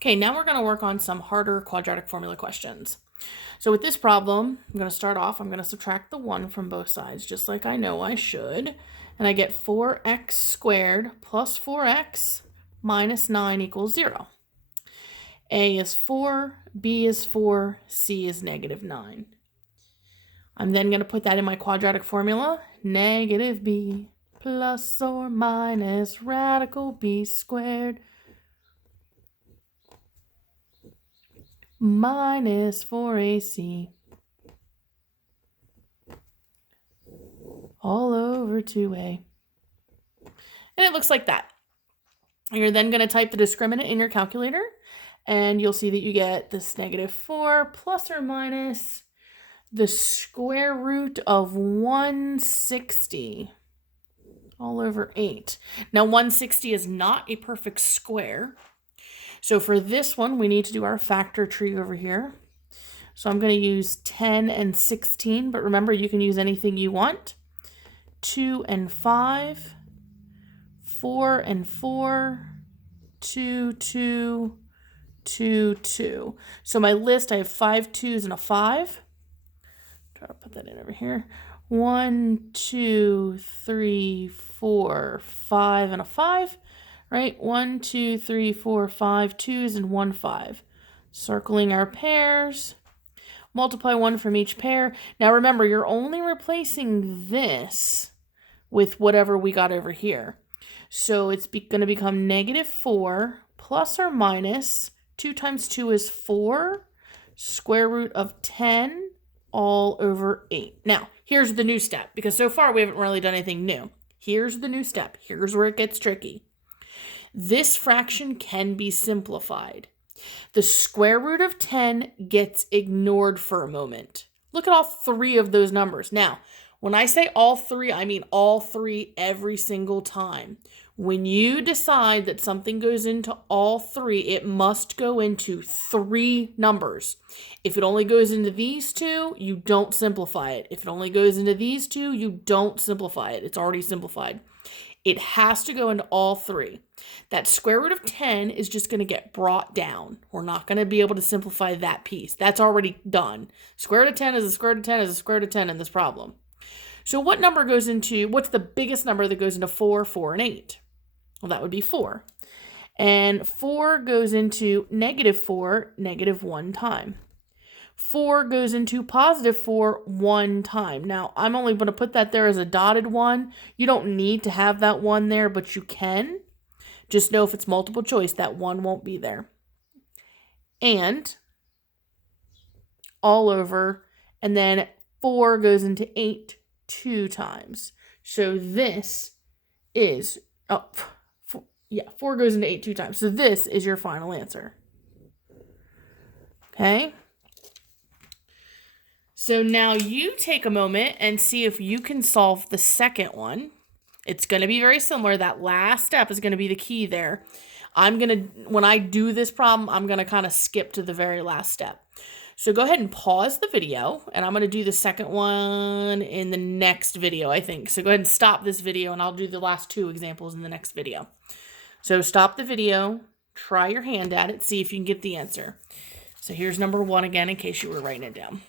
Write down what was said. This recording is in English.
Okay, now we're going to work on some harder quadratic formula questions. So with this problem, I'm going to start off, I'm going to subtract the 1 from both sides, just like I know I should. And I get 4x squared plus 4x minus 9 equals 0. A is 4, B is 4, C is negative 9. I'm then going to put that in my quadratic formula. Negative b plus or minus radical b squared minus 4ac all over 2a. And it looks like that. You're then going to type the discriminant in your calculator, and you'll see that you get this negative 4 plus or minus the square root of 160 all over 8. Now, 160 is not a perfect square. So for this one, we need to do our factor tree over here. So I'm going to use 10 and 16, but remember, you can use anything you want. 2 and 5, 4 and 4, 2, 2, 2, 2. So my list, I have 5 2s and a 5. Try to put that in over here. 1, 2, 3, 4, 5, and a 5. Right? 1, 2, 3, 4, 5 2s and 1 5. Circling our pairs. Multiply 1 from each pair. Now remember, you're only replacing this with whatever we got over here. So it's going to become negative 4 plus or minus 2 times 2 is 4, square root of 10 all over 8. Now, here's the new step, because so far we haven't really done anything new. Here's the new step. Here's where it gets tricky. This fraction can be simplified. The square root of 10 gets ignored for a moment. Look at all 3 of those numbers. Now, when I say all 3, I mean all 3 every single time. When you decide that something goes into all 3, it must go into 3 numbers. If it only goes into these 2, you don't simplify it. If it only goes into these 2, you don't simplify it. It's already simplified. It has to go into all 3. That square root of 10 is just going to get brought down. We're not going to be able to simplify that piece. That's already done. Square root of 10 is a square root of 10 is a square root of 10 in this problem. So what's the biggest number that goes into 4, 4, and 8? Well, that would be 4. And 4 goes into negative 4, negative 1 time. 4 goes into positive 4 1 time. Now, I'm only going to put that there as a dotted 1. You don't need to have that 1 there, but you can. Just know if it's multiple choice, that 1 won't be there. And all over, and then 4 goes into 8 2 times. So this is, 4 goes into 8 2 times. So this is your final answer. Okay? So now you take a moment and see if you can solve the second one. It's going to be very similar. That last step is going to be the key there. When I do this problem, I'm going to kind of skip to the very last step. So go ahead and pause the video, and I'm going to do the second one in the next video, I think. So go ahead and stop this video, and I'll do the last 2 examples in the next video. So stop the video, try your hand at it, see if you can get the answer. So here's number 1 again, in case you were writing it down.